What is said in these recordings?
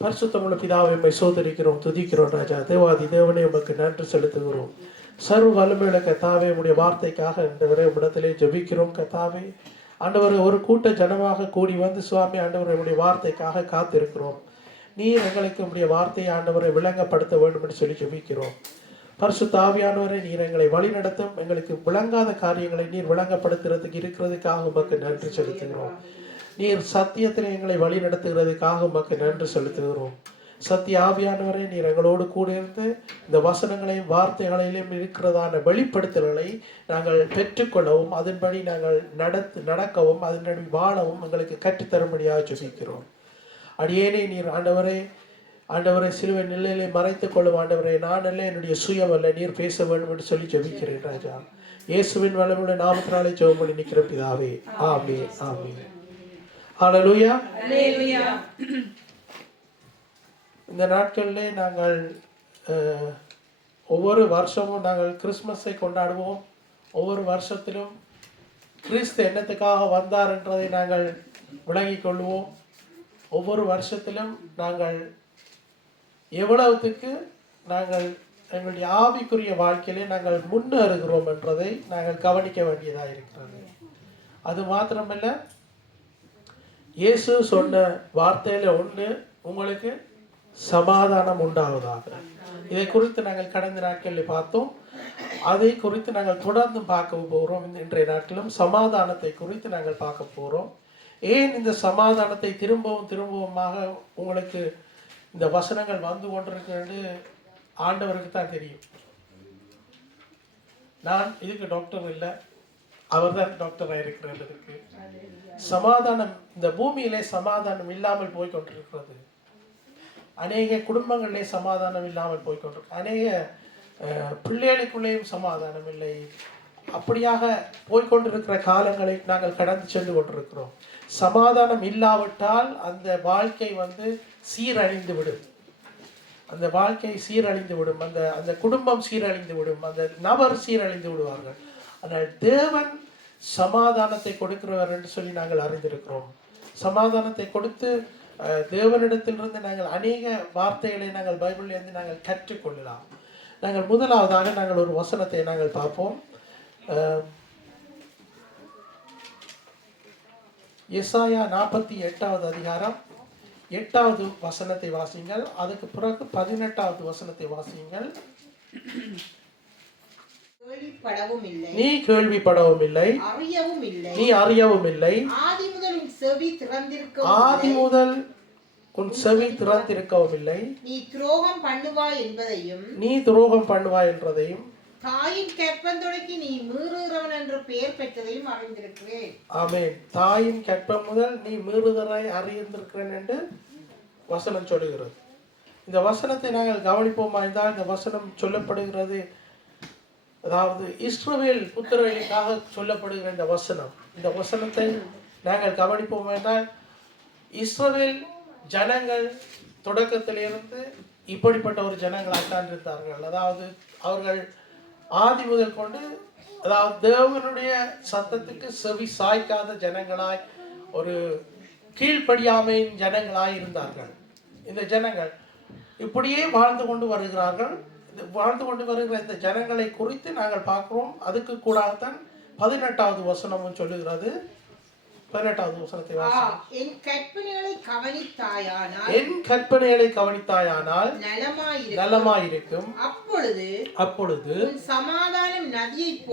பரிசுத்தமுள்ள பிதாவை உம்மை சோதரிக்கிறோம், துதிக்கிறோம் ராஜா. தேவாதி தேவனே உமக்கு நன்றி செலுத்துகிறோம். சர்வ வல்லமையுள்ள கர்த்தாவே, உம்முடைய வார்த்தைக்காக ஆண்டவரே உம்மிடத்திலே ஜெபிக்கிறோம் கர்த்தாவே. ஆண்டவரே, ஒரு கூட்ட ஜனமாக கூடி வந்து சுவாமி ஆண்டவரே உம்முடைய வார்த்தைக்காக காத்திருக்கிறோம். நீர் எங்களுக்கு உம்முடைய வார்த்தையை ஆண்டவரை விளங்கப்படுத்த வேண்டும் என்று சொல்லி ஜெபிக்கிறோம். பரிசுத்த ஆவியானவரை நீர் எங்களை வழிநடத்தும். எங்களுக்கு விளங்காத காரியங்களை நீர் விளங்கப்படுத்துறதுக்கு இருக்கிறதுக்காக உமக்கு நன்றி செலுத்துகிறோம். நீர் சத்தியத்தில் எங்களை வழி நடத்துகிறதுக்காக உமக்கு நன்றி செலுத்துகிறோம். சத்திய ஆவியானவரை நீர் எங்களோடு கூட இருந்து இந்த வசனங்களையும் வார்த்தைகளிலும் இருக்கிறதான வெளிப்படுத்தல்களை நாங்கள் பெற்றுக்கொள்ளவும், அதன்படி நாங்கள் நடக்கவும், அதன்படி வாழவும் எங்களுக்கு கற்றுத்தரும்படியாக ஜெபிக்கிறோம். அடியேனே நீர் ஆண்டவரை சிலுவை நிலையிலே மறைத்துக் கொள்ளும் ஆண்டவரை. நான் அல்ல, என்னுடைய சுயம் அல்ல, நீர் பேச வேண்டும் என்று சொல்லி ஜெபிக்கிறேன் ராஜா. இயேசுவின் வல்லமையுள்ள நாமத்தினாலே ஜெபம் பண்ணி நிற்கிற பிதாவே, ஆமென், ஆமென். ஹல்லேலூயா, ஹல்லேலூயா. இந்த நாட்களிலே நாங்கள் ஒவ்வொரு வருஷமும் நாங்கள் கிறிஸ்மஸை கொண்டாடுவோம். ஒவ்வொரு வருஷத்திலும் கிறிஸ்து என்னத்துக்காக வந்தார் என்றதை நாங்கள் விளங்கிக் கொள்வோம். ஒவ்வொரு வருஷத்திலும் நாங்கள் எவ்வளவுக்கு நாங்கள் எங்களுடைய ஆவிக்குரிய வாழ்க்கையிலே நாங்கள் முன்னேறுகிறோம் என்றதை நாங்கள் கவனிக்க வேண்டியதாக இருக்கிறது. அது மாத்திரமல்ல, இயேசு சொன்ன வார்த்தையில ஒன்று, உங்களுக்கு சமாதானம் உண்டாவதாக. இதை குறித்து நாங்கள் கடந்த நாட்களில் பார்த்தோம். அதை குறித்து நாங்கள் தொடர்ந்து பார்க்க போகிறோம். இன்றைய நாட்களும் சமாதானத்தை குறித்து நாங்கள் பார்க்க போகிறோம். ஏன் இந்த சமாதானத்தை திரும்பவுமாக உங்களுக்கு இந்த வசனங்கள் வந்து கொண்டிருக்கிறது ஆண்டவருக்கு தான் தெரியும். நான் இதுக்கு டாக்டர் இல்லை, அவர் தான் டாக்டராக இருக்கிறது. சமாதானம், இந்த பூமியிலே சமாதானம் இல்லாமல் போய்கொண்டிருக்கிறது. அநேக குடும்பங்களிலே சமாதானம் இல்லாமல் போய்கொண்டிருக்கு. அநேக பிள்ளைகளுக்குள்ளேயும் சமாதானம் இல்லை. அப்படியாக போய்கொண்டிருக்கிற காலங்களை நாங்கள் கடந்து சென்று கொண்டிருக்கிறோம். சமாதானம் இல்லாவிட்டால் அந்த வாழ்க்கை சீரழிந்து விடும். அந்த வாழ்க்கை சீரழிந்து விடும். அந்த குடும்பம் சீரழிந்து விடும். அந்த நபர் சீரழிந்து விடுவார்கள். ஆனால் தேவன் சமாதானத்தை கொடுக்கிறவர் என்று சொல்லி நாங்கள் அறிந்திருக்கிறோம். சமாதானத்தை கொடுத்து தேவனிடத்திலிருந்து நாங்கள் அநேக வார்த்தைகளை நாங்கள் பைபிளிலிருந்து நாங்கள் கற்றுக்கொள்ளலாம். நாங்கள் முதலாவதாக நாங்கள் ஒரு வசனத்தை நாங்கள் பார்ப்போம். எசாயா 48வது அதிகாரம் 8வது வசனத்தை வாசியுங்கள். அதுக்கு பிறகு 18வது வசனத்தை வாசியுங்கள். நீ கேள்விப்படவும் இல்லை, நீ அறியவும் இல்லை. ஆதி முதல் உன் செவி திறந்திருக்கவும் இல்லை. நீ துரோகம் பண்ணுவாய் என்பதையும் தாயின் கற்பம் தொடக்கி நீ மீறுகிறவன் என்று பெயர் பெற்றதையும் அறிந்திருக்கிறேன். ஆமென். தாயின் கற்பம் முதல் நீ மீறுதலாய் அறிந்திருக்கிறேன் என்று வசனம் சொல்லுகிறது. இந்த வசனத்தை நாங்கள் கவனிப்போமா இருந்தால், இந்த வசனம் சொல்லப்படுகிறது, அதாவது இஸ்ரவேல் புத்திரர்களுக்காக சொல்லப்படுகிற இந்த வசனம். இந்த வசனத்தை நாங்கள் கவனிப்போமா என்றால், இஸ்ரவேல் ஜனங்கள் தொடக்கத்திலிருந்து இப்படிப்பட்ட ஒரு ஜனங்களாகத்தான் இருந்தார்கள். அதாவது அவர்கள் ஆதி முதல் கொண்டு, அதாவது தேவனுடைய சத்தத்துக்கு செவி சாய்க்காத ஜனங்களாய், ஒரு கீழ்ப்படியாமையின் ஜனங்களாய் இருந்தார்கள். இந்த ஜனங்கள் இப்படியே வாழ்ந்து கொண்டு வருகிறார்கள். வாழ்ந்து கொண்டு வருகிற இந்த ஜனங்களை குறித்து நாங்கள் பார்க்கிறோம். அதுக்கு கூடத்தான் 18வது வசனமும் சொல்லுகிறது. 18வது வசனத்தை வாசிக்கிறோம். என் கற்பனைகளை கவனித்தாயானால் நலமாயிருக்கும். அப்பொழுது உன் சமாதானம் நதியைப்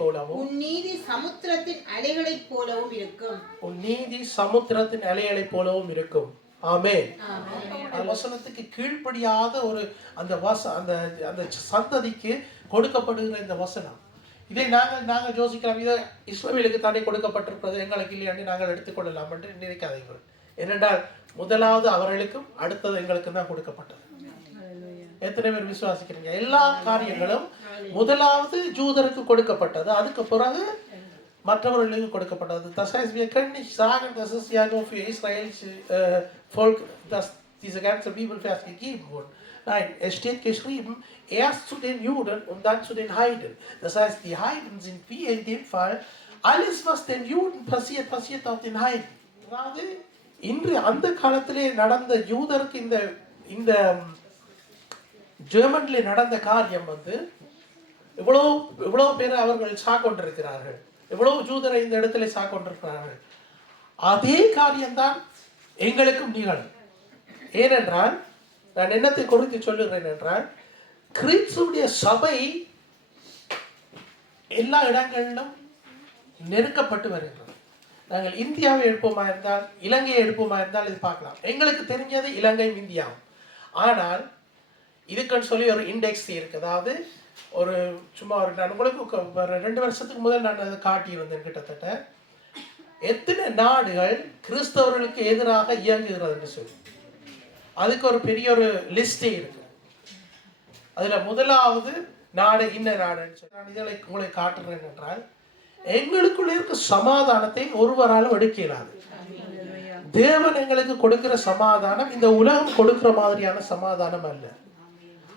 போலவும் உன் நீதி சமுத்திரத்தின் அலைகளைப் போலவும் இருக்கும். ஆமென். அந்த வசனத்துக்கு கீழ்ப்படியாத ஒரு அந்த சந்ததிக்கு கொடுக்கப்படுகிற இந்த வசனம், இதை நாங்கள் யோசிக்கலாம், இதை இஸ்ரவேலுக்கு தானே கொடுக்கப்பட்டிருப்பது, எங்களுக்கு இல்லையாண்டு நாங்கள் எடுத்துக்கொள்ளலாம் என்று நினைக்காதீர்கள். ஏனென்றால் முதலாவது அவர்களுக்கும் அடுத்தது எங்களுக்கு தான் கொடுக்கப்பட்டது. எத்தனை பேர் விசுவாசிக்கிறீங்க? எல்லா காரியங்களும் முதலாவது ஜூதருக்கு கொடுக்கப்பட்டது, அதுக்கு பிறகு மற்றவர்களுக்கு கொடுக்கப்பட்டது. Das heißt, wir können nicht sagen, dass es ja nur für Israels Volk, dass diese ganze Bibelvers gegeben wurden. Nein, es steht geschrieben, erst zu den Juden und dann zu den Heiden. Das heißt, die Heiden sind wie in dem Fall, alles was den Juden passiert, passiert auch den Heiden. Gerade இன்று அந்த காலத்திலே நடந்த யூதருக்கு இந்த இந்த ஜெர்மனிலே நடந்த காரியம் இவ்வளவு இவ்வளவு பேர் அவர்கள் சாக்கொண்டிருக்கிறார்கள், இவ்வளவு ஜூதரை இந்த இடத்துல சாக்கொண்டிருக்கிறார்கள். அதே காரியம்தான் எங்களுக்கும் நிகழும். ஏனென்றால் நான் என்னத்தை குறித்து சொல்லுகிறேன் என்றால், கிறிஸ்துவுடைய சபை எல்லா இடங்களிலும் நெருக்கப்பட்டு வருகிறது. நாங்கள் இந்தியாவை எடுப்போமா இருந்தால், இலங்கையை எடுப்போமா இருந்தால் இது பார்க்கலாம். எங்களுக்கு தெரிஞ்சது இலங்கையும் இந்தியாவும். ஆனால் இதுக்குன்னு சொல்லி ஒரு இண்டெக்ஸ் இருக்கு. அதாவது ஒரு சும்மா ஒரு நான் உங்களுக்கு 2 வருஷத்துக்கு முதல் நான் அதை காட்டியிருந்தேன். கிட்டத்தட்ட எத்தனை நாடுகள் கிறிஸ்தவர்களுக்கு எதிராக இயங்குகிறது என்று சொல்லி அதுக்கு ஒரு பெரிய ஒரு லிஸ்டே இருக்கு. அதுல முதலாவது நாடு இந்த நாடுன்னு சொல்லி நான் இதை உங்களை காட்டுறேன் என்றால், எங்களுக்குள்ள இருக்க சமாதானத்தை ஒருவராலும் எடுக்க இயலாது. தேவன் எங்களுக்கு கொடுக்கிற சமாதானம் இந்த உலகம் கொடுக்கிற மாதிரியான சமாதானம் அல்ல.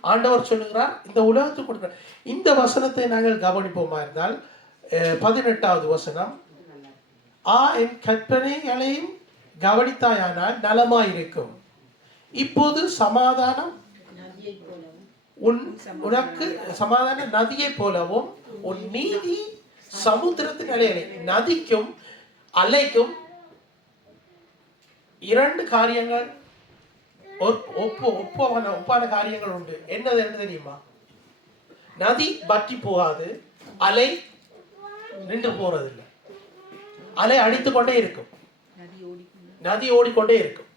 ஆண்டவர் சொல்லுகிறார், இந்த உலகத்துக்கு கொடுக்கிற இந்த வசனத்தை நாங்கள் கவனிப்போமா இருந்தால் 18வது வசனம், என் கற்பனைகளையும் கவனித்தாயானால் நலமாயிருக்கும். இப்போது சமாதானம் உனக்கு சமாதான நதியை போலவும் உன் நீதி சமுத்திரத்தின் அலைகளை. நதிக்கும் அலைக்கும் 2 காரியங்கள் ஒப்பான காரியங்கள் உண்டு. என்னது என்று தெரியுமா? நதி வற்றி போகாது, அலை நின்று போறதில்லை. அலை அடித்து கொண்டே இருக்கும், நதி ஓடிக்கொண்டே இருக்கும்.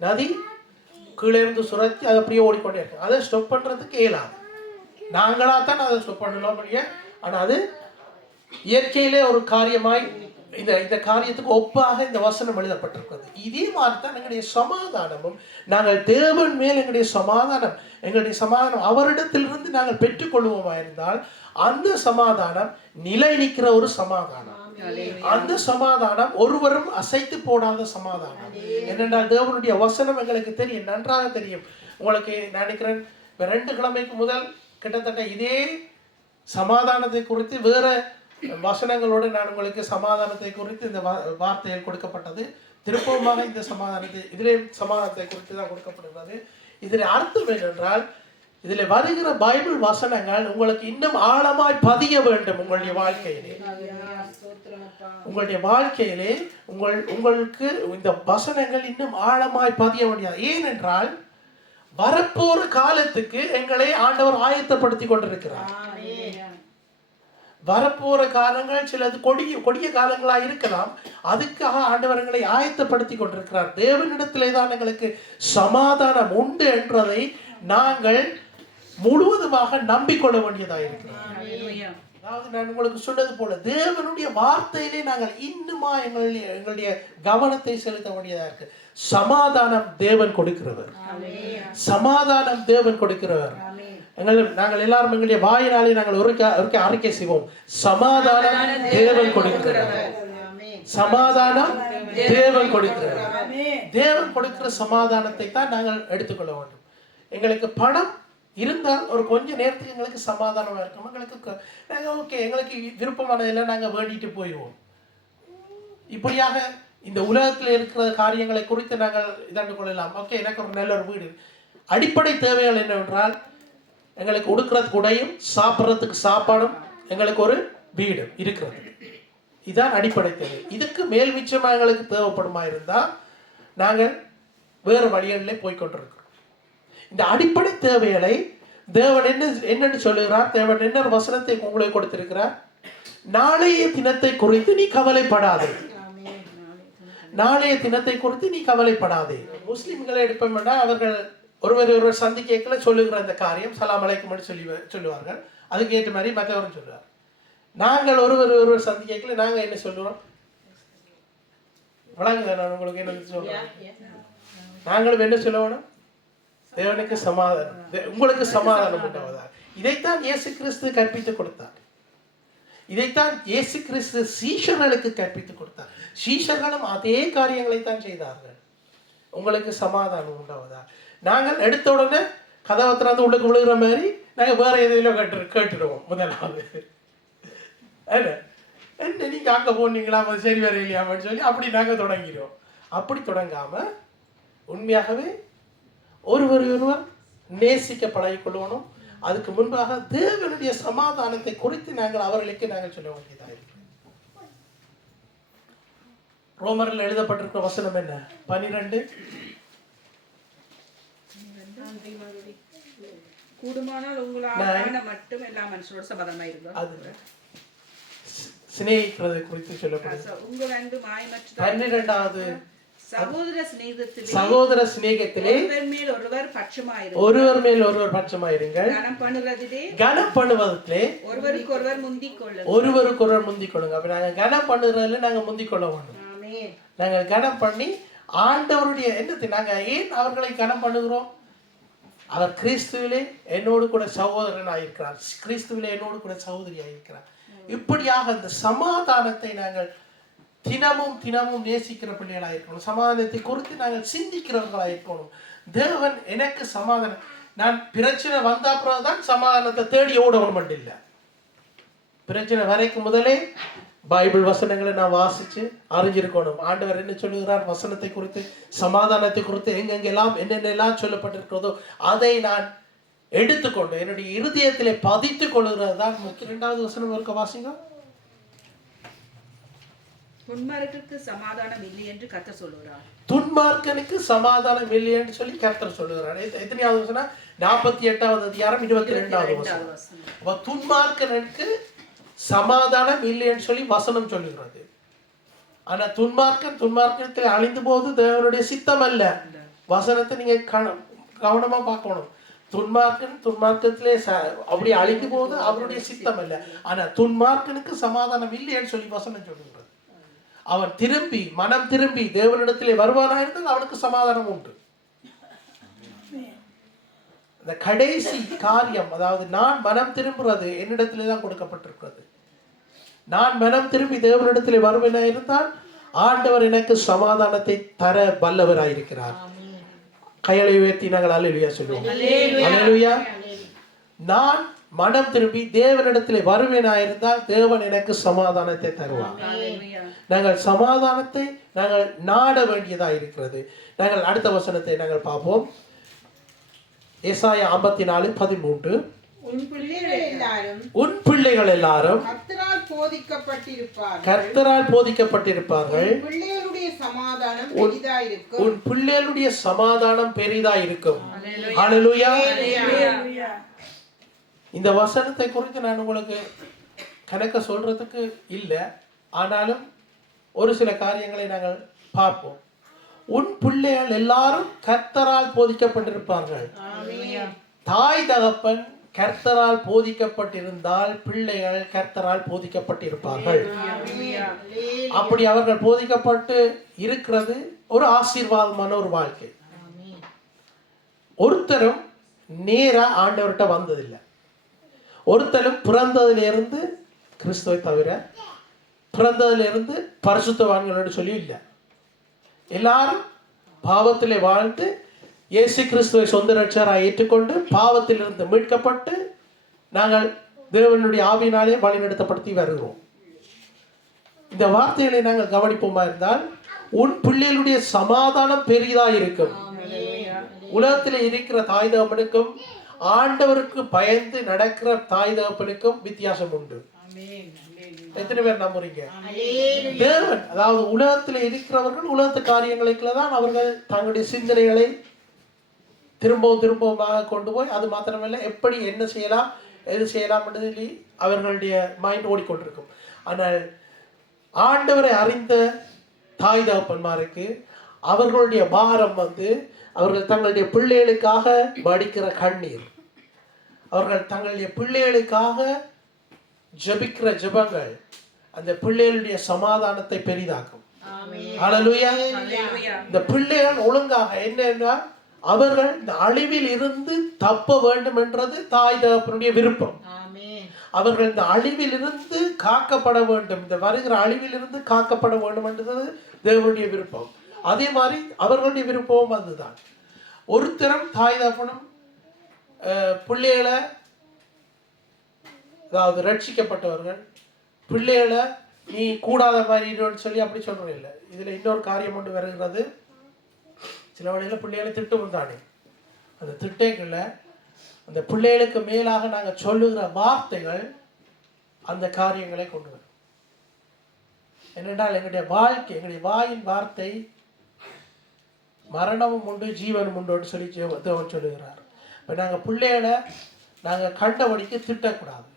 நதி கீழே இருந்து சுரத்தி அது அப்படியே ஓடிக்கொண்டே இருக்கும். அதை ஸ்டாப் பண்றதுக்கு இயலாது. நாங்களாத்தான் அதை ஸ்டாப் பண்ணலாம். ஆனால் அது இயற்கையிலே ஒரு காரியமாய் இந்த காரியத்துக்கு ஒப்பாக இந்த வசனம் எழுதப்பட்டிருக்கிறது. இதே மாதிரி தான் எங்களுடைய சமாதானமும். நாங்கள் தேவன் மேல் எங்களுடைய சமாதானம் அவரிடத்திலிருந்து நாங்கள் பெற்றுக்கொள்வோமா இருந்தால் அந்த சமாதானம் நிலை நிற்கிற ஒரு சமாதானம். அந்த சமாதானம் ஒருவரும் அசைத்து போடாத சமாதானம். என்னென்றால் தேவனுடைய வசனம் எங்களுக்கு தெரியும், நன்றாக தெரியும். உங்களுக்கு நினைக்கிறேன் 2 கிழமைக்கு முதல் கிட்டத்தட்ட இதே சமாதானத்தை குறித்து வேற வசனங்களோடு நான் உங்களுக்கு சமாதானத்தை குறித்து இந்த வார்த்தைகள் கொடுக்கப்பட்டது. திருப்பமாக இந்த சமாதானத்தை குறித்து தான் கொடுக்கப்படுகிறது. இதில் அர்த்தம் என்னென்றால், இதில் வருகிற பைபிள் வசனங்கள் உங்களுக்கு இன்னும் ஆழமாய் பதிய வேண்டும். உங்களுடைய வாழ்க்கையிலே உங்களுக்கு இந்த வசனங்கள் இன்னும் ஆழமாய் பதிய முடியாது. ஏனென்றால் வரப்போற காலத்துக்கு எங்களை ஆண்டவர் ஆயத்தப்படுத்தி கொண்டிருக்கிறார். வரப்போற காலங்கள் சிலது கொடிய காலங்களாக இருக்கலாம். அதுக்காக ஆண்டவர்களை ஆயத்தப்படுத்தி கொண்டிருக்கிறார். தேவனிடத்திலே தான் எங்களுக்கு சமாதானம் உண்டு என்றதை நாங்கள் முழுவதுமாக நம்பிக்கொள்ள வேண்டியதாக இருக்கிறோம். அதாவது நான் உங்களுக்கு சொன்னது போல தேவனுடைய வார்த்தையிலே நாங்கள் இன்னுமா எங்களுடைய கவனத்தை செலுத்த வேண்டியதாக இருக்கு. சமாதானம் தேவன் கொடுக்கிறவர். நாங்கள் எல்லாரும் எங்களுடைய வாயினாலே நாங்கள் ஒரு அறிக்கை செய்வோம். சமாதானம் தேவன் கொடுக்கிறவர். சமாதானம் தேவன் கொடுக்கிறவர். தேவன் கொடுக்கிற சமாதானத்தை தான் நாங்கள் எடுத்துக்கொள்ள வேண்டும். எங்களுக்கு பணம் இருந்தால் ஒரு கொஞ்ச நேரத்துக்கு எங்களுக்கு சமாதானமாக இருக்கும். எங்களுக்கு விருப்பமானதெல்லாம் நாங்கள் வேண்டிட்டு போயிடுவோம். இப்படியாக இந்த உலகத்தில் இருக்கிற காரியங்களை குறித்து நாங்கள் இதண்டு கொள்ளலாம். எனக்கு ஒரு நல்ல ஒரு வீடு. அடிப்படை தேவைகள் என்னவென்றால், எங்களுக்கு உடுக்கிறதுக்கு உடையும் சாப்பிட்றதுக்கு சாப்பாடும் எங்களுக்கு ஒரு வீடு இருக்கிறது. இதுதான் அடிப்படை தேவை. இதுக்கு மேல் மிச்சமாக எங்களுக்கு தேவைப்படுமா இருந்தால் நாங்கள் வேறு வழிகளிலே போய்கொண்டிருக்கிறோம். இந்த அடிப்படை தேவைகளை தேவன் என்னன்னு சொல்லுகிறார்? தேவன் என்ன வசனத்தை உங்களுக்கு கொடுத்திருக்கிறார்? நாளைய தினத்தை குறித்து நீ கவலைப்படாதே. நாளைய தினத்தை குறித்து நீ கவலைப்படாதே. முஸ்லிம்களை எடுப்போம்னா அவர்கள் ஒருவர் சந்திக்கல சொல்லுகிற அந்த காரியம் சலாம் அலைக்கும் சொல்லுவார்கள். அதுக்கு ஏற்ற மாதிரி மற்றவரும் சொல்லுவார். நாங்கள் ஒருவர் சந்திக்கல நாங்கள் என்ன சொல்லுவோம்? வழங்குங்க, நான் உங்களுக்கு என்ன சொல்றேன். நாங்களும் என்ன சொல்லுவோம்? தேவனுக்கு சமாதானம், உங்களுக்கு சமாதானம் உண்டாவதா. இதைத்தான் இயேசு கிறிஸ்து கற்பித்துக் கொடுத்தார். இதைத்தான் இயேசு கிறிஸ்து சீஷர்களுக்கு கற்பித்துக் கொடுத்தார். சீஷர்களும் அதே காரியங்களை தான் செய்தார்கள். உங்களுக்கு சமாதானம் உண்டாவதா. நாங்கள் எடுத்த உடனே கதவை திறந்து உள்ளுக்கு விழுகிற மாதிரி நாங்கள் வேற எதையிலோ கேட்டுடுவோம். முதலாவது என்ன நீங்க அங்கே போனீங்களா, சரி வர இல்லையாமன்னு சொல்லி அப்படி நாங்கள் தொடங்கிடுவோம். அப்படி தொடங்காம உண்மையாகவே ஒருவர் நேசிக்க பழகிக்கொள்ளணும். அதுக்கு முன்பாக தேவனுடைய சமாதானத்தை குறித்து அவர்களுக்கு சொல்ல வேண்டியதாக இருக்கு. ரோமரில் எழுதப்பட்டிருக்கிற வசனம் என்ன? 12 கூடுமானால் உங்களால் மட்டும் எல்லா மனுஷரோட சமாதானமாய் இருங்க. சிநேகிக்கிறது குறித்து சொல்லப்படுது. உங்கள் அன்பு மாயமற்றது. 12வது சகோதர சிநேகத்திலே ஒருவர் மேல் ஒருவர் பட்சமாயிருங்கள். கனம் பண்ணுவதிலே ஒருவருக்கொருவர் முந்திக் கொள்ளுங்க. அப்ப நாங்க கனம் பண்ணுறதுல நாங்க முந்திக் கொள்ள வேண்டும். நாங்க கனம் பண்ணி ஆண்டவருடைய எண்ணத்தை நாங்க ஏன் அவர்களை கனம் பண்ணுகிறோம்? அவர் கிறிஸ்துவிலே என்னோடு கூட சகோதரன் ஆயிருக்கிறார், கிறிஸ்துவிலே என்னோடு கூட சகோதரி ஆயிருக்கிறார். இப்படியாக அந்த சமாதானத்தை நாங்கள் தினமும் நேசிக்கிற பிள்ளைகளாக இருக்கணும். சமாதானத்தை குறித்து நாங்கள் சிந்திக்கிறவர்களாக இருக்கணும். தேவன் எனக்கு சமாதானம், நான் பிரச்சனை வந்த அப்புறம் தான் சமாதானத்தை தேடி ஓடணும் இல்லை. பிரச்சனை வரைக்கும் முதலே பைபிள் வசனங்களை நான் வாசிச்சு அறிஞ்சிருக்கணும். ஆண்டவர் என்ன சொல்லுகிறார் வசனத்தை குறித்து, சமாதானத்தை குறித்து, எங்கெங்கெல்லாம் என்னென்னலாம் சொல்லப்பட்டிருக்கிறதோ அதை நான் எடுத்துக்கொண்டு என்னுடைய இருதயத்திலே பதித்துக் கொள்கிறது தான் முக்கிய. 2வது வசனம் இருக்க வாசிங்க. துன்மார்க்கனுக்கு சமாதானம் இல்லை என்று கர்த்தர் சொல்லுகிறார். துன்மார்க்கனுக்கு சமாதானம் இல்லை என்று சொல்லி கர்த்தர் சொல்லுகிறார். எத்தனையாவது வசனம்? 48வது அதிகாரம் 22வது வசனம். அப்ப துன்மார்க்கனுக்கு சமாதானம் இல்லை என்று சொல்லி வசனம் சொல்லுகிறது. ஆனா துன்மார்க்கத்தில் அழிந்து போது தேவனுடைய சித்தம் அல்ல. வசனத்தை நீங்க கவனமா பார்க்கணும். துன்மார்க்கத்திலே அப்படி அழிந்து போது அவருடைய சித்தம் அல்ல. ஆனா துன்மார்க்கனுக்கு சமாதானம் இல்லை என்று சொல்லி வசனம் சொல்லுகிறது. அவன் மனம் திரும்பி தேவனிடத்திலே வருவானா இருந்தால் அவனுக்கு சமாதானம் உண்டு. இந்த கடைசி காரியம், அதாவது நான் மனம் திரும்புறது என்னிடத்திலே தான் கொடுக்கப்பட்டிருக்கிறது. நான் மனம் திரும்பி தேவனிடத்திலே வருவேனா இருந்தால் ஆண்டவர் எனக்கு சமாதானத்தை தர வல்லவராயிருக்கிறார். கைகளை உயர்த்தி நாங்கள் அல்லேலூயா சொல்லுவோம். அல்லேலூயா. நான் மனம் திரும்பி தேவனிடத்திலே வருவேனாயிருந்தால் தேவன் எனக்கு சமாதானத்தை தருவார். நாங்கள் சமாதானத்தை நாங்கள் நாட வேண்டியதா இருக்கிறது. நாங்கள் அடுத்த வசனத்தை நாங்கள் பார்ப்போம். ஏசாயா 54:13. உன் பிள்ளைகள் எல்லாரும் கர்த்தரால் போதிக்கப்பட்டிருப்பார்கள். உன் பிள்ளைகளுடைய சமாதானம் பெரிதாயிருக்கும். ஹல்லேலூயா. இந்த வசனத்தை குறித்து நான் உங்களுக்கு கணக்க சொல்றதுக்கு இல்லை, ஆனாலும் ஒரு சில காரியங்களை நாங்கள் பார்ப்போம். உன் பிள்ளைகள் எல்லாரும் கர்த்தரால் போதிக்கப்பட்டிருப்பார்கள். தாய் தகப்பன் கர்த்தரால் போதிக்கப்பட்டிருந்தால் பிள்ளைகள் கர்த்தரால் போதிக்கப்பட்டிருப்பார்கள். அப்படி அவர்கள் போதிக்கப்பட்டு இருக்கிறது ஒரு ஆசீர்வாதமான ஒரு வாழ்க்கை. ஒருத்தரும் நேரா ஆண்டவர்கிட்ட வந்ததில்லை. ஒருத்தரும் பிறந்ததிலிருந்து கிறிஸ்துவை தவிர பிறந்ததிலிருந்து பரிசுத்தவான்களோடு சொல்லி இல்லை. எல்லாரும் பாவத்திலே வாழ்ந்து இயேசு கிறிஸ்துவை சொந்த ரட்சகராக ஏற்றுக்கொண்டு பாவத்திலிருந்து மீட்கப்பட்டு நாங்கள் தேவனுடைய ஆவியினாலே வழிநடத்தப்படுத்தி வருகிறோம். இந்த வார்த்தைகளை நாங்கள் கவனிப்போமா இருந்தால், உன் பிள்ளைகளுடைய சமாதானம் பெரிதாக இருக்கும். உலகத்தில் இருக்கிற தாய் தகப்பனுக்கும் ஆண்டவருக்கு பயந்து நடக்கிற தாய் தகப்பனுக்கும் வித்தியாசம் உண்டு. எத்தனை பேர் நம்புறீங்க? தேவன், அதாவது உலகத்தில் இருக்கிறவர்கள் உலகத்து காரியங்களுக்குள்ள தான் அவர்கள் தங்களுடைய சிந்தனைகளை திரும்பமாக கொண்டு போய், அது மாத்திரமல்ல எப்படி என்ன செய்யலாம் எது செய்யலாம் என்று சொல்லி அவர்களுடைய மைண்ட் ஓடிக்கொண்டிருக்கும். ஆனால் ஆண்டவரை அறிந்த தாய் தகப்பன்மாருக்கு அவர்களுடைய பாரம் அவர்கள் தங்களுடைய பிள்ளைகளுக்காக வடிக்கிற கண்ணீர், அவர்கள் தங்களுடைய பிள்ளைகளுக்காக ஜெபிக்கிற ஜெபங்கள் அந்த பிள்ளைகளுடைய சமாதானத்தை பெரிதாக்கும். ஹல்லேலூயா. இந்த பிள்ளைகள் ஒழுங்காக என்னன்னா அவர்கள் இந்த அழிவில் இருந்து தப்ப வேண்டும் என்றது தாய் தகப்பனுடைய விருப்பம். அவர்கள் இந்த அழிவில் இருந்து காக்கப்பட வேண்டும், இந்த வருகிற அழிவில் இருந்து காக்கப்பட வேண்டும் என்றது தேவனுடைய விருப்பம். அதே மாதிரி அவர்களுடைய விருப்பமும் அதுதான். ஒருத்தரும் தாய் தகப்பனும் பிள்ளைகளை, அதாவது ரட்சிக்கப்பட்டவர்கள் பிள்ளைகளை நீ கூடாத மாதிரி சொல்லி அப்படி சொல்றது இல்லை. இதுல இன்னொரு காரியம் ஒன்று வருகிறது. சில வழியில் பிள்ளைகளை திட்டும் தானே, அந்த திட்டங்களை அந்த பிள்ளைகளுக்கு மேலாக நாங்கள் சொல்லுகிற வார்த்தைகள் அந்த காரியங்களை கொண்டு வரும். என்னென்றால் எங்களுடைய வாழ்க்கை, எங்களுடைய வாயின் வார்த்தை மரணமும் உண்டு ஜீவனும் உண்டு சொல்லி தேவன் சொல்லுகிறார். இப்போ நாங்கள் பிள்ளைகளை நாங்கள் கண்டபடிக்கு திட்டக்கூடாது,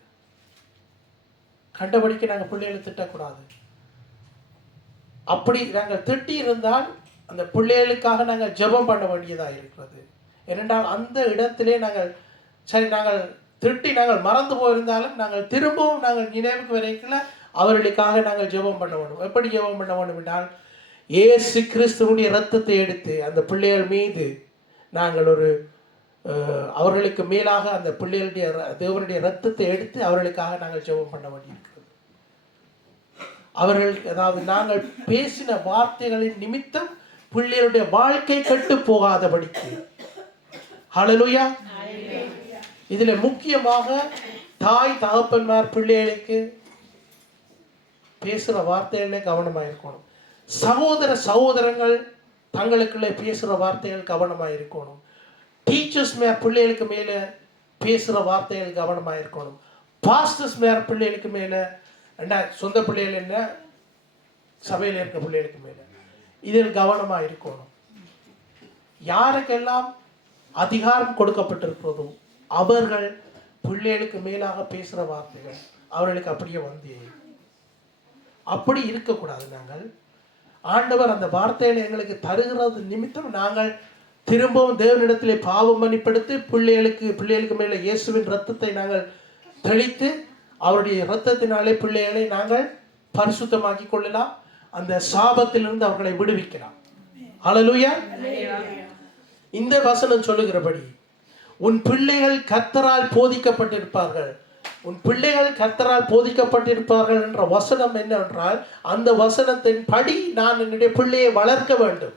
கண்டபடிக்கு நாங்கள் பிள்ளைகளை திட்டக்கூடாது. அப்படி நாங்கள் திட்டி இருந்தால் அந்த பிள்ளைகளுக்காக நாங்கள் ஜெபம் பண்ண வேண்டியதாக இருக்கிறது. ஏனென்றால் அந்த இடத்திலே நாங்கள் சரி நாங்கள் திட்டி நாங்கள் மறந்து போயிருந்தாலும் நாங்கள் திரும்பவும் நாங்கள் நினைவுக்கு வரைக்கும் அவர்களுக்காக நாங்கள் ஜெபம் பண்ண வேண்டும். எப்படி ஜெபம் பண்ண வேண்டும் என்றால், இயேசு கிறிஸ்துவுடைய இரத்தத்தை எடுத்து அந்த பிள்ளைகள் மீது நாங்கள் ஒரு அவர்களுக்கு மேலாக அந்த பிள்ளைகளுடைய தேவனுடைய இரத்தத்தை எடுத்து அவர்களுக்காக நாங்கள் ஜெபம் பண்ண வேண்டியிருக்கிறது. அவர்கள் அதாவது நாங்கள் பேசின வார்த்தைகளின் நிமித்தம் பிள்ளைகளுடைய வாழ்க்கை கெட்டு போகாதபடிக்கு. ஹல்லேலூயா. இதுல முக்கியமாக தாய் தகப்பன்மார் பிள்ளைகளுக்கு பேசுற வார்த்தைகளே கவனமாக இருக்கணும். சகோதர சகோதரங்கள் தங்களுக்குள்ளே பேசுகிற வார்த்தைகள் கவனமாக இருக்கணும். டீச்சர்ஸ் மேல் பிள்ளைகளுக்கு மேலே பேசுகிற வார்த்தைகள் கவனமாக இருக்கணும். பாஸ்டர்ஸ் மேல் பிள்ளைகளுக்கு மேலே, என்ன சொந்த பிள்ளைகள் என்ன சபையில் இருக்க பிள்ளைகளுக்கு மேலே இதில் கவனமாக இருக்கணும். யாருக்கெல்லாம் அதிகாரம் கொடுக்கப்பட்டிருக்கிறதோ அவர்கள் பிள்ளைகளுக்கு மேலாக பேசுகிற வார்த்தைகள் அவர்களுக்கு அப்படியே வந்து அப்படி இருக்கக்கூடாது. நாங்கள் ஆண்டவர் அந்த வார்த்தைகளை எங்களுக்கு தருகிறது நிமித்தம் நாங்கள் திரும்பவும் தேவனிடத்திலே பாவம் மன்னிப்படுத்தி பிள்ளைகளுக்கு மேலே இயேசுவின் இரத்தத்தை நாங்கள் தெளித்து அவருடைய இரத்தத்தினாலே பிள்ளைகளை நாங்கள் பரிசுத்தமாக்கி கொள்ளலாம். அந்த சாபத்திலிருந்து அவர்களை விடுவிக்கலாம். ஹல்லேலூயா. இந்த வசனம் சொல்லுகிறபடி உன் பிள்ளைகள் கர்த்தரால் போதிக்கப்பட்டிருப்பார்கள். உன் பிள்ளைகள் கர்த்தரால் போதிக்கப்பட்டிருப்பார்கள் என்ற வசனம் என்னவென்றால், அந்த வசனத்தின் படி நான் என்னுடைய பிள்ளையை வளர்க்க வேண்டும்.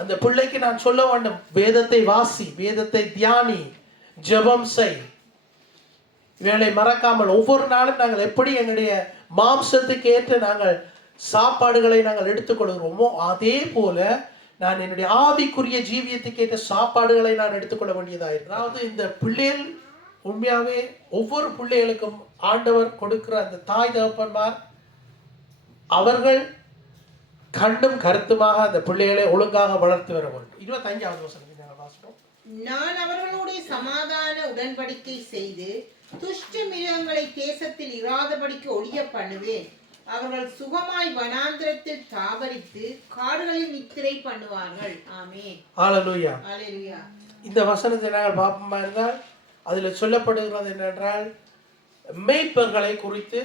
அந்த பிள்ளைக்கு நான் சொல்ல வேண்டும், வேதத்தை வாசி, வேதத்தை தியானி, ஜெபம் செய், இவைகளை மறக்காமல். ஒவ்வொரு நாளும் நாங்கள் எப்படி எங்களுடைய மாம்சத்துக்கு ஏற்ற நாங்கள் சாப்பாடுகளை நாங்கள் எடுத்துக்கொள்கிறோமோ அதே போல நான் என்னுடைய ஆவிக்குரிய ஜீவியத்துக்கு ஏற்ற சாப்பாடுகளை நான் எடுத்துக்கொள்ள வேண்டியதாக. அதாவது இந்த பிள்ளைகள் உண்மையாகவே ஒவ்வொரு பிள்ளைகளுக்கும் ஆண்டவர் கொடுக்கிற அந்த தாய் தகப்பன்மார் அவர்கள் கண்டும் கருத்துமாக அந்த பிள்ளைகளை ஒழுங்காக வளர்த்து வர வேண்டும். 25வது வசனத்தை நாங்கள் வாசிப்போம். நான் அவர்களோட சமாதான உடன்படிக்கை செய்து துஷ்ட மிருகங்களை தேசத்தில் இராதபடிக்கு ஒழிய பண்ணுவேன். அவர்கள் சுகமாய் வனாந்திரத்தில் தாவரித்து காடுகளில் நித்திரை பண்ணுவார்கள். ஆமென். ஹல்லேலூயா. ஹல்லேலூயா. இந்த வசனத்தை நாங்கள் பார்ப்போமா இருந்தால் அதில் சொல்லப்படுகிறது என்னென்றால், மேய்ப்பர்களை குறித்து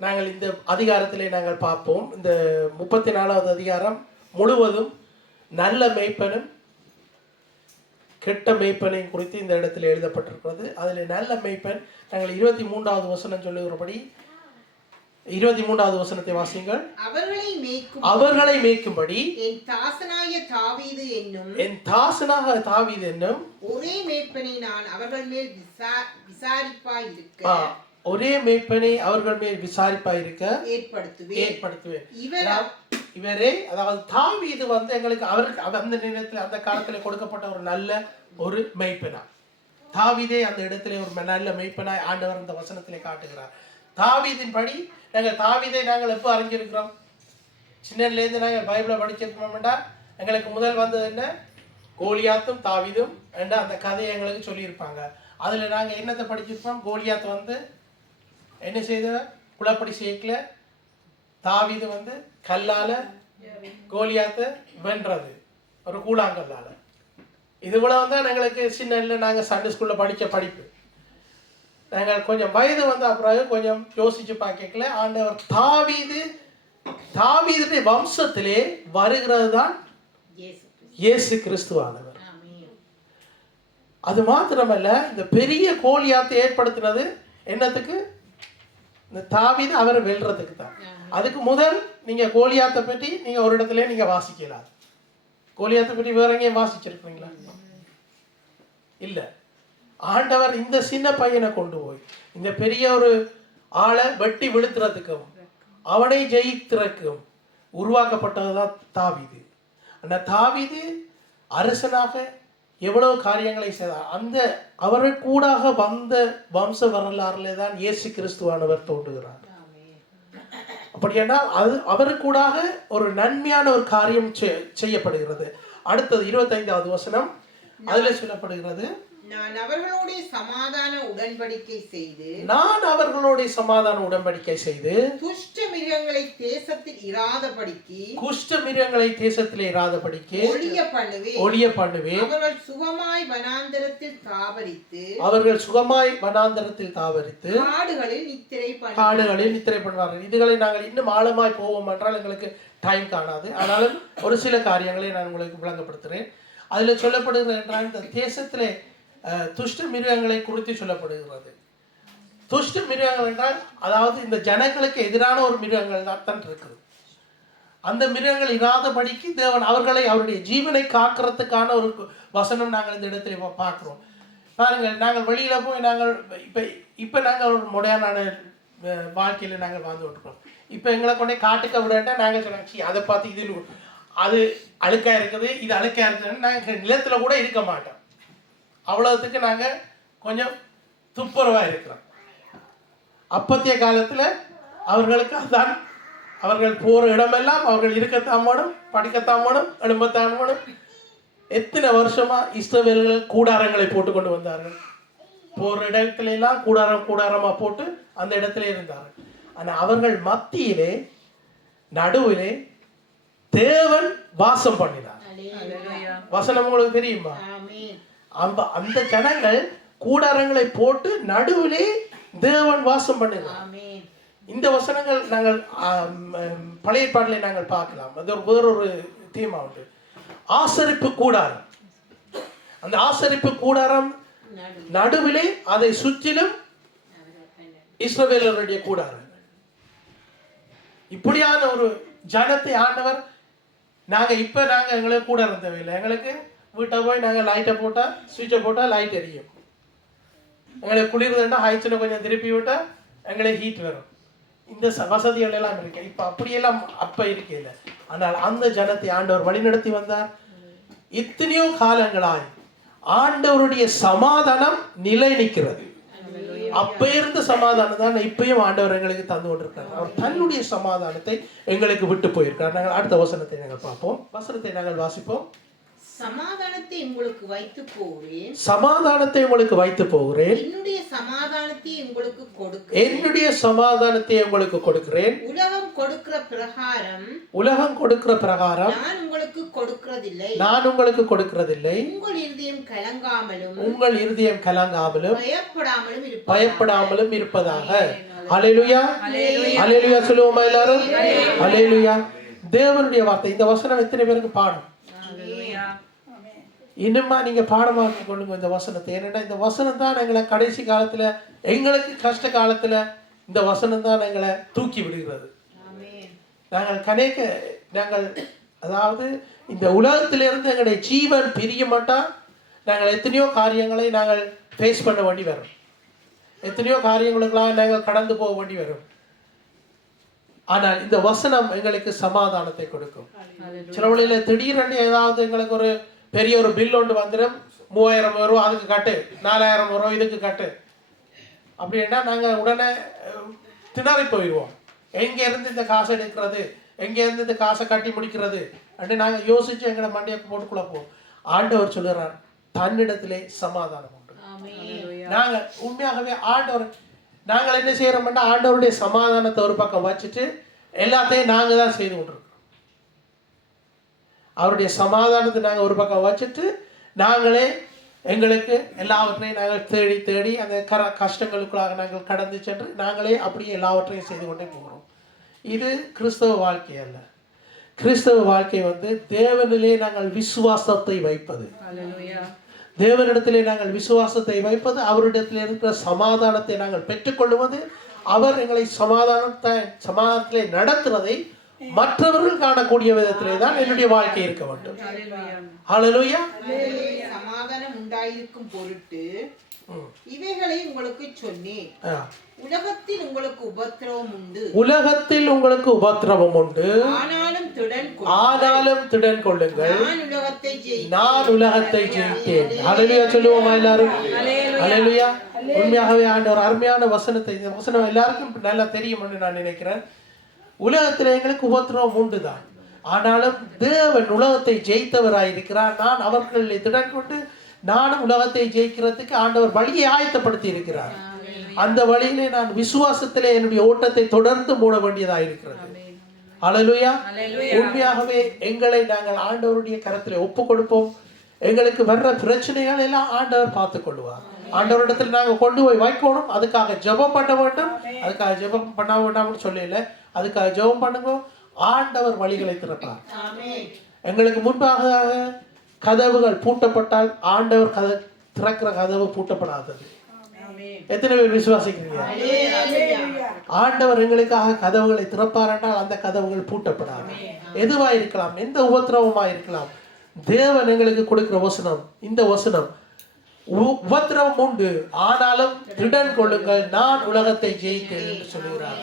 நாங்கள் இந்த அதிகாரத்திலே நாங்கள் பார்ப்போம். இந்த 34வது அதிகாரம் முழுவதும் நல்ல மேய்ப்பனும் கெட்ட மேய்ப்பனையும் குறித்து இந்த இடத்துல எழுதப்பட்டிருக்கிறது. அதில் நல்ல மேய்ப்பன் நாங்கள் 23வது வசனம் சொல்லுகிறபடி 23வது வசனத்தை வாசிங்கள். அவர்களை மேய்க்கும்படி என் தாசனாகிய தாவீது என்னும் ஒரே மேய்ப்பனை நான் அவர்கள் மேல் விசாரிப்பாயிருக்க ஏற்படுத்துவேன். இவரே, அதாவது தாவீது வந்து எங்களுக்கு அவருக்கு அந்த நேரத்தில் அந்த காலத்தில் கொடுக்கப்பட்ட ஒரு நல்ல ஒரு மேய்ப்பனா. தாவீதே அந்த இடத்துல ஒரு நல்ல மேய்ப்பனாய் ஆண்டவர் அந்த வசனத்திலே காட்டுகிறார். தாவீதின் படி தாவீதை நாங்கள் எப்போ அறிஞ்சிருக்கிறோம்? சின்னலேருந்து நாங்கள் பைபிளை படிச்சிருக்கோம்டா எங்களுக்கு முதல் வந்தது என்ன? கோலியாத்தும் தாவீதும் என்ற அந்த கதையை எங்களுக்கு சொல்லியிருப்பாங்க. அதில் நாங்கள் என்னத்தை படிச்சிருப்போம்? கோலியாத்து வந்து என்ன செய்தவர்? குளப்படி சேர்க்கல. தாவீது வந்து கல்லால் கோலியாத்தை வென்றது, ஒரு கூழாங்கல்லால். இது கூட தான் எங்களுக்கு சின்ன நாங்கள் சண்டே ஸ்கூலில் படித்த படிப்பு. நாங்கள் கொஞ்சம் வயது வந்த அப்புறம் கொஞ்சம் யோசிச்சு பார்க்கல, ஆண்டவர் தாவீதுடைய வம்சத்திலே வருகிறது தான் இயேசு கிறிஸ்துவானவர். அது மாத்திரமல்ல, இந்த பெரிய கோலியாத்தை ஏற்படுத்தினது என்னத்துக்கு? இந்த தாவீது அவரை வெல்றதுக்கு தான். அதுக்கு முதல் நீங்க கோலியாத்தை பற்றி நீங்க ஒரு இடத்துல நீங்க வாசிக்கலாம். கோலியாத்தை பற்றி வேற எங்கேயும் வாசிச்சிருக்கீங்களா? இல்ல. ஆண்டவர் இந்த சின்ன பையனை கொண்டு போய் இந்த பெரிய ஒரு ஆளை வெட்டி விழுத்துறதுக்கும் அவனை ஜெயித்திருக்கும் உருவாக்கப்பட்டதுதான் தாவீது. அந்த தாவீது அரசனாக எவ்வளவு காரியங்களை செய்தார். அந்த அவர்கள் கூடாக வந்த வம்ச வரலாறுல தான் இயேசு கிறிஸ்துவானவர் தோன்றுகிறார். அப்படியானால் அது அவருக்கூடாக ஒரு நன்மையான ஒரு காரியம் செய்யப்படுகிறது. அடுத்தது 25வது வசனம், அதுல சொல்லப்படுகிறது, நான் அவர்களோட சமாதான உடன்படிக்கை செய்து துஷ்ட மிருகங்களை தேசத்தில் இராதபடிக்கு ஒழிய பண்ணுவேன். அவர்கள் சுகமாய் வனாந்தரத்தில் தாவரித்து காடுகளில் நித்திரை பண்ணுவார்கள். இதுகளை நாங்கள் இன்னும் ஆழமாய் போவோம் என்றால் எங்களுக்கு டைம் காணாது. ஆனாலும் ஒரு சில காரியங்களை நான் உங்களுக்கு விளங்கப்படுத்துகிறேன். அதுல சொல்லப்படுகிற என்றால் இந்த தேசத்திலே துஷ்ட மிருகங்களை குறித்து சொல்லப்படுகிறது. துஷ்ட மிருகங்கள் என்றால் அதாவது இந்த ஜனங்களுக்கு எதிரான ஒரு மிருகங்கள் தான் இருக்குது. அந்த மிருகங்கள் இராதபடிக்கு தேவன் அவர்களை அவருடைய ஜீவனை காக்கிறதுக்கான ஒரு வசனம் நாங்கள் இந்த இடத்துல பார்க்கிறோம். பாருங்கள், நாங்கள் வெளியில போய் நாங்கள் இப்ப நாங்கள் ஒரு முறையான வாழ்க்கையில நாங்கள் வாழ்ந்து விட்டுருக்கோம். இப்ப எங்களை கொண்டே காட்டுக்க விடட்டா நாங்கள் சொன்னாங்க, அதை பார்த்து இது அது அழுக்கா இருக்குது, இது அழுக்கா இருக்குதுன்னு நாங்கள் நிலத்துல கூட இருக்க மாட்டோம். அவ்வளவுக்கு நாங்கள் கொஞ்சம் துப்புரவா இருக்கிறோம். அப்பத்திய காலத்துல அவர்களுக்கு அதான் அவர்கள் போற இடமெல்லாம் அவர்கள் இருக்கத்தான் வேணும், படிக்கத்தான் வேணும், எழும்பத்தான் வேணும். எத்தனை வருஷமா இஸ்ரவேலர்கள் கூடாரங்களை போட்டு கொண்டு வந்தார்கள். போற இடத்துல எல்லாம் கூடாரமா போட்டு அந்த இடத்துல இருந்தார்கள். ஆனா அவர்கள் மத்தியிலே நடுவிலே தேவன் வாசம் பண்ணினார். வசனம் உங்களுக்கு தெரியுமா? அந்த ஜனங்கள் கூடாரங்களை போட்டு நடுவிலே தேவன் வாசம் பண்ணுகிறார். இந்த வசனங்கள் நாங்கள் பழைய பாடலை நாங்கள் பார்க்கலாம். அது வேறொரு தீமா உண்டு. ஆசரிப்பு கூடாரம், அந்த ஆசரிப்பு கூடாரம் நடுவிலே அதை சுற்றிலும் இஸ்ரவேலருடைய கூடாரம். இப்படியான ஒரு ஜனத்தை ஆண்டவர் நாங்க எங்களுக்கு கூடாரம் தேவையில்லை. எங்களுக்கு வீட்டை போய் நாங்கள் லைட்டை போட்டால் சுவிட்சை போட்டால் லைட் எரியும். எங்களுக்கு குளிர்துன்னா ஹைட்ஸில் கொஞ்சம் திருப்பி விட்டால் எங்களுக்கு ஹீட் வரும். இந்த வசதிகள் எல்லாம் இருக்கு. இப்போ அப்படியெல்லாம் அப்போ இருக்கையில். ஆனால் அந்த ஜனத்தை ஆண்டவர் வழிநடத்தி வந்தார். இத்தனையோ காலங்களாய் ஆண்டவருடைய சமாதானம் நிலை நிற்கிறது. அப்ப இருந்த சமாதானம் தான் இப்பயும் ஆண்டவர் எங்களுக்கு தந்து கொண்டிருக்கிறார். அவர் தன்னுடைய சமாதானத்தை எங்களுக்கு விட்டு போயிருக்கிறார். நாங்கள் அடுத்த வசனத்தை நாங்கள் பார்ப்போம். வசனத்தை நாங்கள் வாசிப்போம். சமாதானத்தை உங்களுக்கு வைத்து போகிறேன். என்னுடைய சமாதானத்தை உங்களுக்கு கொடுக்கிறேன். உலகம் கொடுக்கிற பிரகாரம் நான் உங்களுக்கு கொடுக்கிறதில்லை. உங்கள் இருதயம் கலங்காமலும் பயப்படாமலும் இருப்பதாக. அல்லேலூயா, அல்லேலூயா சொல்லுவோமா எல்லாரும்? அல்லேலூயா. தேவனுடைய வார்த்தை. இந்த வசனம் எத்தனை பேருக்கு பாடம்? இன்னுமா நீங்க பாடமாக்கி கொள்ளுங்க இந்த வசனத்தை. ஏன்னா இந்த வசனம் தான் எங்களை கடைசி காலத்துல, எங்களுக்கு கஷ்ட காலத்துல இந்த வசனம் தான் எங்களை தூக்கி விடுகிறது. நாங்கள் அதாவது இந்த உலகத்திலிருந்து எங்களுடைய ஜீவன் பிரிய மாட்டா நாங்கள் எத்தனையோ காரியங்களை நாங்கள் ஃபேஸ் பண்ண வேண்டி வரும். எத்தனையோ காரியங்களுக்கெல்லாம் நாங்கள் கடந்து போக வேண்டி வரும். ஆனால் இந்த வசனம் எங்களுக்கு சமாதானத்தை கொடுக்கும். சில வழியில திடீரென்று ஏதாவது எங்களுக்கு ஒரு பெரிய ஒரு பில் ஒன்று வந்துடும். 3000 ரூபா அதுக்கு கட்டு, 4000 ரூபா இதுக்கு கட்டு அப்படின்னா நாங்கள் உடனே திணறி போயிடுவோம். எங்கே இருந்து இந்த காசை எடுக்கிறது, எங்கே இருந்து இந்த காசை கட்டி முடிக்கிறது அப்படி நாங்கள் யோசிச்சு எங்களை மண்டியை போட்டுக்குள்ள போவோம். ஆண்டவர் சொல்லுறார், தன்னிடத்திலே சமாதானம் உண்டு. நாங்கள் உண்மையாகவே நாங்கள் என்ன செய்யறோம்னா ஆண்டவருடைய சமாதானத்தை ஒரு பக்கம் வச்சுட்டு எல்லாத்தையும் நாங்கள் தான் செய்து கொண்டிருக்கோம். அவருடைய சமாதானத்தை நாங்கள் ஒரு பக்கம் வச்சுட்டு நாங்களே எங்களுக்கு எல்லாவற்றையும் நாங்கள் தேடி தேடி அந்த கஷ்டங்களுக்குள்ளாக நாங்கள் கடந்து சென்று நாங்களே அப்படியே எல்லாவற்றையும் செய்து கொண்டே போகிறோம். இது கிறிஸ்தவ வாழ்க்கை அல்ல. கிறிஸ்தவ வாழ்க்கை தேவனிலே நாங்கள் விசுவாசத்தை வைப்பது. தேவனிடத்திலே நாங்கள் விசுவாசத்தை வைப்பது, அவரிடத்தில் இருக்கிற சமாதானத்தை நாங்கள் பெற்றுக்கொள்வது, அவர் எங்களை சமாதானத்திலே நடத்துவதை மற்றவர்கள் காணக்கூடிய விதத்திலே தான் என்னுடைய வாழ்க்கை இருக்க வேண்டும். ஹல்லேலூயா. சமாதானம் உண்டாயிருக்கும் பொருட்டு இவைகளை உங்களுக்கு சொன்னேன். உலகத்தில் உங்களுக்கு உபத்திரவம் உண்டு, உலகத்தில் உங்களுக்கு உபத்திரவம் உண்டு, ஆனாலும் திடன் கொள்ளுங்கள், நான் உலகத்தை ஜெயித்தேன். ஹல்லேலூயா சொல்லுவோமா எல்லாரும்? ஹல்லேலூயா. உண்மையாகவே ஆண்டவர் அருமையான வசனத்தை, இந்த வசனம் எல்லாருக்கும் நல்லா தெரியும்னு நான் நினைக்கிறேன். உலகத்தில் எங்களுக்கு உபத்திரவம் உண்டுதான், ஆனாலும் தேவன் உலகத்தை ஜெயித்தவராயிருக்கிறார். நான் அவர்களை திடன் கொண்டு நானும் உலகத்தை ஜெயிக்கிறதுக்கு ஆண்டவர் வழியை ஆயத்தப்படுத்தி இருக்கிறார். அந்த வழியிலே நான் விசுவாசத்திலே என்னுடைய ஓட்டத்தை தொடர்ந்து மூட வேண்டியதாக இருக்கிறது. ஹல்லேலூயா. உண்மையாகவே எங்களை நாங்கள் ஆண்டவருடைய கரத்திலே ஒப்பு கொடுப்போம். எங்களுக்கு வர்ற பிரச்சனைகள் எல்லாம் ஆண்டவர் பார்த்துக் கொள்வார். ஆண்டவரிடத்தில் நாங்கள் கொண்டு போய் வைக்கணும். அதுக்காக ஜெபம் பண்ண வேண்டும். அதுக்காக ஜெபம் பண்ண வேண்டாம்னு சொல்லல, அதுக்காக ஜெபம் பண்ணுங்க. ஆண்டவர் வழிகளை திறப்பார். எங்களுக்கு முன்பாக கதவுகள் பூட்டப்பட்டால் ஆண்டவர் திறக்கிற கதவு பூட்டப்படாதது. எத்தனை பேர் விசுவாசிக்கிறீங்க? ஆண்டவர் எங்களுக்காக கதவுகளை திறப்பார் என்றால் அந்த கதவுகள் பூட்டப்படாது. எதுவா இருக்கலாம், எந்த உபத்திரவமா இருக்கலாம், தேவன் எங்களுக்கு கொடுக்கிற வசனம் இந்த வசனம். உபத்திரவம் உண்டு, ஆனாலும் திடன் கொள்ளுங்கள், நான் உலகத்தை ஜெயித்தேன் என்று சொல்லுகிறார்.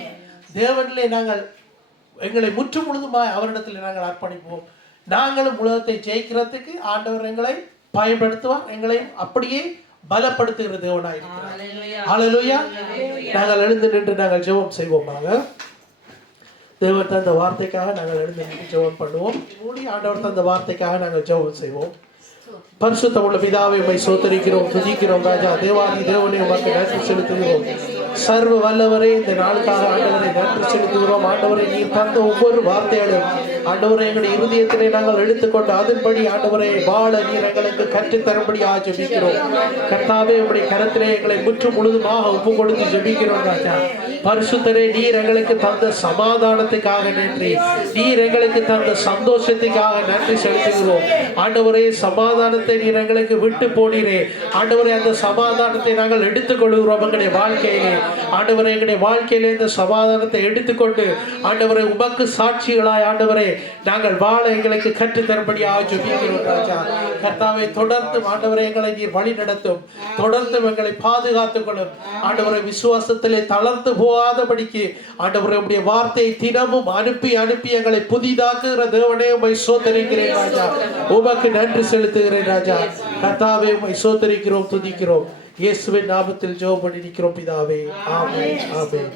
தேவனிலே நாங்கள் எங்களை முற்று முழுதுமாய் அவரிடத்தில் நாங்கள் அர்ப்பணிப்போம். நாங்களும் உலகத்தை ஜெயிக்கிறதுக்கு ஆண்டவர் எங்களை பயன்படுத்துவார். எங்களையும் அப்படியே பலப்படுத்துகிற தேவனாய் இருக்கிறார். ஹல்லேலூயா. நாங்கள் எழுந்து நின்று நாங்கள் ஜெபம் செய்வோமாக. தேவன் தந்த வார்த்தைக்காக நாங்கள் எழுந்து நின்று ஜெபம் பண்ணுவோம். மூடி ஆண்டவர் தந்த வார்த்தைக்காக நாங்கள் ஜெபம் செய்வோம். பரிசுத்தமுள்ள பிதாவே, உம்மை ஸ்தோத்திரிக்கிறோம், துதிக்கிறோம் ராஜா. தேவாதி தேவனே, உமக்கு நன்றி செலுத்துகிறோம். சர்வ வல்லவரே, இந்த நாளுக்காக ஆண்டவரை நன்றி செலுத்துகிறோம். ஆண்டவரை நீர் தந்த ஒவ்வொரு வார்த்தைகளும் ஆண்டவரை எங்களுடைய இருதயத்திலே நாங்கள் எடுத்துக்கொண்டு அதன்படி ஆண்டவரை வாழ நீர் எங்களுக்கு கற்றுத்தரும்படி ஜெபிக்கிறோம். கர்த்தாவே, உம்முடைய கரத்திலே எங்களை முற்று முழுதுமாக ஒப்பு கொடுத்து ஜெபிக்கிறோம் ராஜா. பரிசுத்தரே, நீர் எங்களுக்கு தந்த சமாதானத்துக்காக நன்றி. நீர் எங்களுக்கு தந்த சந்தோஷத்துக்காக நன்றி செலுத்துகிறோம். ஆண்டவரே, சமாதானத்தை நீர் எங்களுக்கு விட்டு போனீரே. ஆண்டவரே, அந்த சமாதானத்தை நாங்கள் எடுத்துக்கொள்கிறோம் எங்களுடைய வாழ்க்கையிலே. ஆண்டவரே, எங்களுடைய வாழ்க்கையிலே இந்த சமாதானத்தை எடுத்துக்கொண்டு ஆண்டவரை உமக்கு சாட்சிகளாய் ஆண்டவரே நாங்கள் வாழ எங்களுக்கு கற்றுத்தரும்படியாக ஜெபிக்கிறோம் ராஜா. கர்த்தாவே, தொடர்ந்து ஆண்டவரை எங்களை நீர் வழி நடத்தும், தொடர்ந்து எங்களை பாதுகாத்துக் கொள்ளும். ஆண்டவரை, விசுவாசத்திலே தளர்ந்து போகாதபடிக்கு ஆண்டவரை உம்முடைய வார்த்தையை தினமும் அனுப்பி அனுப்பி எங்களை புதிதாக்குகிற தேவனே, உம்மை ஸ்தோத்திரிக்கிறேன் ராஜா. உமக்கு நன்றி செலுத்துகிறேன் ராஜா. கர்த்தாவே, உம்மை ஸ்தோத்திரிக்கிறோம், துதிக்கிறோம். இயேசுவின் நாமத்தில் ஜெபம் பண்ணி நிற்கிறோம் பிதாவே. ஆமென், ஆமென்.